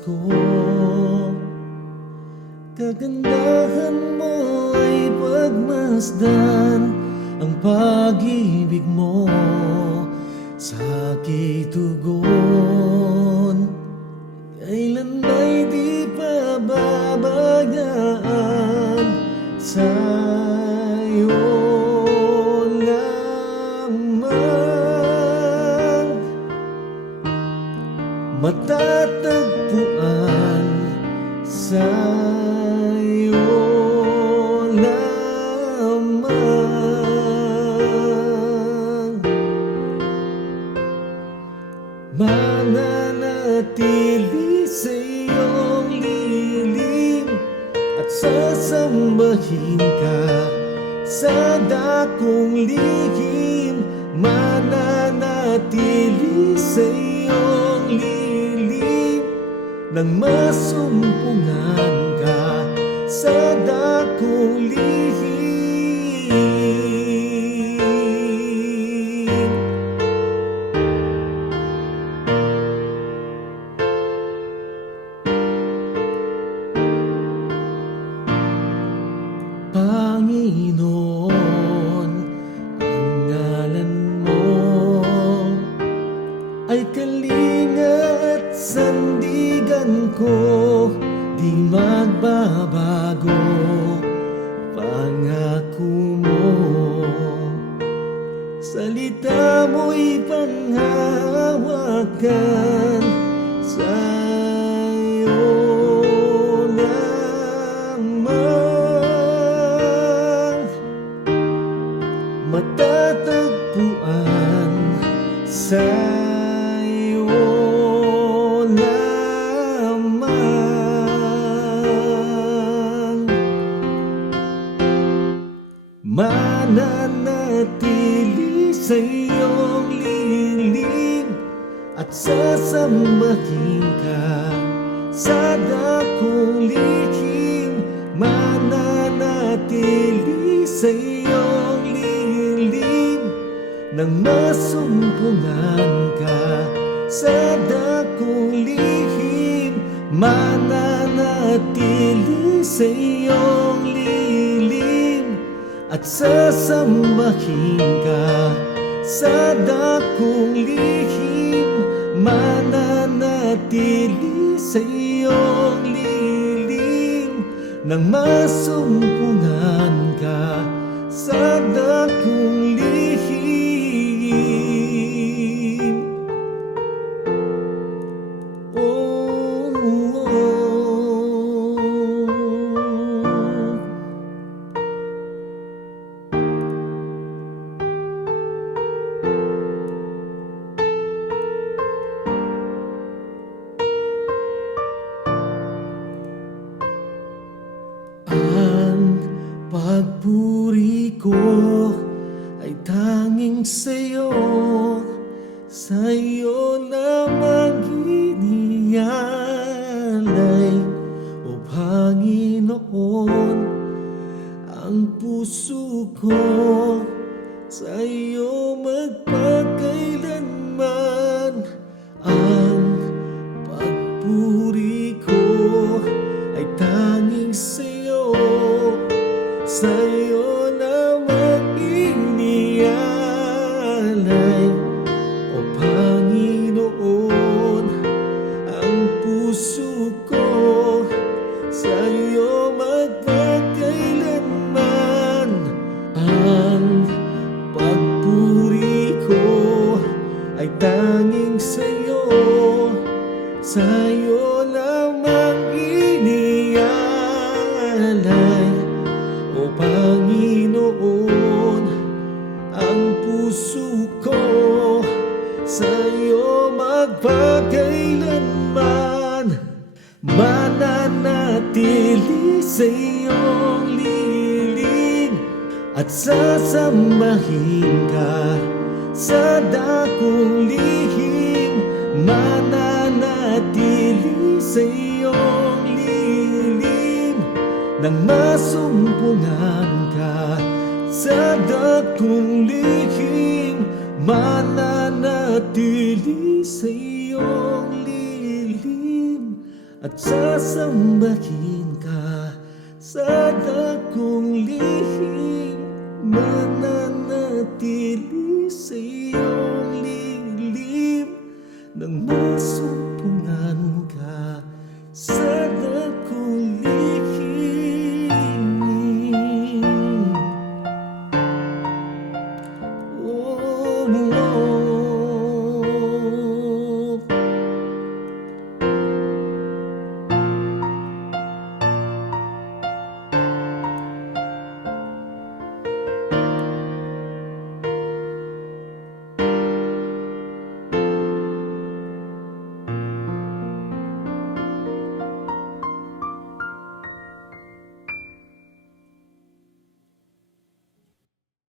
ko. Kagandahan mo ay pagmasdan ang pag-ibig mo sa aking tugon. Kailan ba'y di pababayaan sa'yo lamang matatagpuan sa'yo lamang. Mananatili sa iyong lilim at sasambahin ka sa dakong lihim. Mananatili sa iyong lilim nang masumpungan ka sa dakong lihim. Panginoon, ang ngalan mo ay kalinga at sandigan ko, di magbabago pangako mo. Salita mo'y panghahawakan sa'yo lamang matatagpuan sa'yo lamang. Mananatili sa iyong lilim at sasambahin ka sa dakong lihim. Mananatili sa iyong lilim nang masumpungan ka sa dakong lihim. Mananatili sa iyong lilim at sasambahin ka sa dakong lihim. Mananatili sa iyong lilim nang masumpungan ka sa dakong lihim. Oh, oh, oh. Ang pagpuri ko ay tanging sa'yo, sa'yo lamang inialay, O Panginoon. Ang puso ko sa'yo magpakailanman. Ang pagpuri ko ay tanging sa'yo, sa'yo lamang inialay, O Panginoon. Ang puso ko sa'yo magpakailanman. Ang pagpuri ko ay tanging sa'yo, sa'yo lamang inialay, O Panginoon. Ang puso ko sa'yo magpakailanman. Mananatili sa iyong lilim at sasambahin ka sa dakong lihim. Mananatili sa iyong lilim nang masumpungan ka sa dakong lihim. Mananatili sa iyong lilim at sasambahin ka sa dakong lihim mananatili sa'yo.